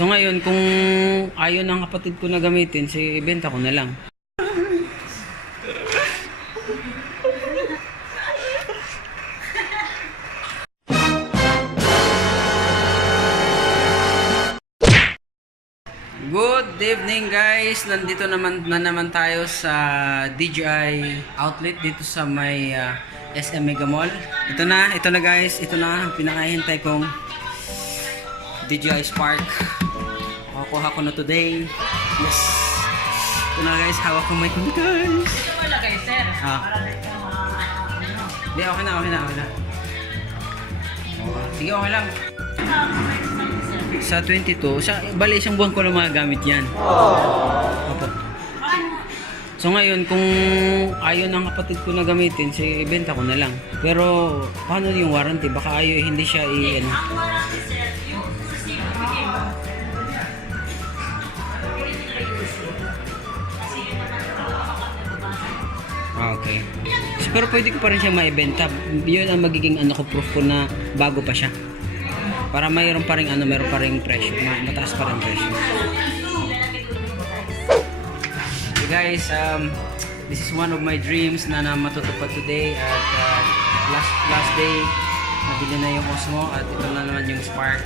So ngayon, kung ayaw ng kapatid ko na gamitin, ibenta ko na lang. Good evening guys! Nandito naman tayo sa DJI outlet dito sa may SM Mega Mall. Ito na guys, ito na ang pinakahintay kong DJI Spark. Makukuha ko na today. Yes! Ito na guys, hawak ko mic ko guys. Ito wala kayo sir. Hindi, okay na. Sige, okay lang. Sa 22, bali isang buwan ko lang magagamit yan. Opo. So ngayon, kung ayaw ng kapatid ko na gamitin, ibenta ko na lang. Pero, paano yung warranty? Baka hindi siya Ang warranty sir, yung susi, bigay mo. Kasi yun naman Okay. So, pero pwede ko pa rin siya maibenta. Yun ang magiging ko, proof ko na bago pa siya. Para mayroon pa rin mayroon pa rin presyo, mataas pa rin presyo. So guys, this is one of my dreams na matutupad today at last day nabili na yung Osmo at ito na naman yung Spark.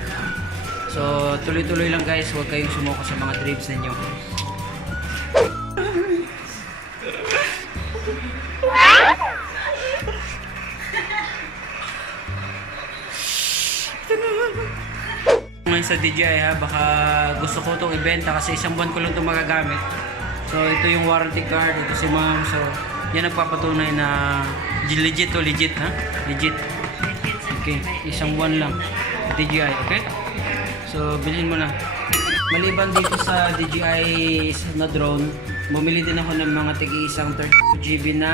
So tuloy-tuloy lang guys, huwag kayong sumuko sa mga dreams ninyo. Ngayon sa DJI ha, baka gusto ko itong ibenta kasi isang buwan ko lang itong magagamit. So ito yung warranty card, ito si ma'am. So yan nagpapatunay na legit ha? Legit. Okay, isang buwan lang DJI, okay? So bilhin mo na. Maliban dito sa DJI na drone, bumili din ako ng mga tigi-isang 32GB na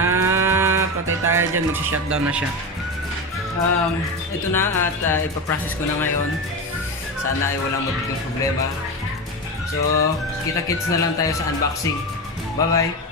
patay tayo dyan, magsi-shutdown na siya. Ito na at ipaprocess ko na ngayon. Sana ay walang magiging problema. So, kita-kits na lang tayo sa unboxing. Bye-bye!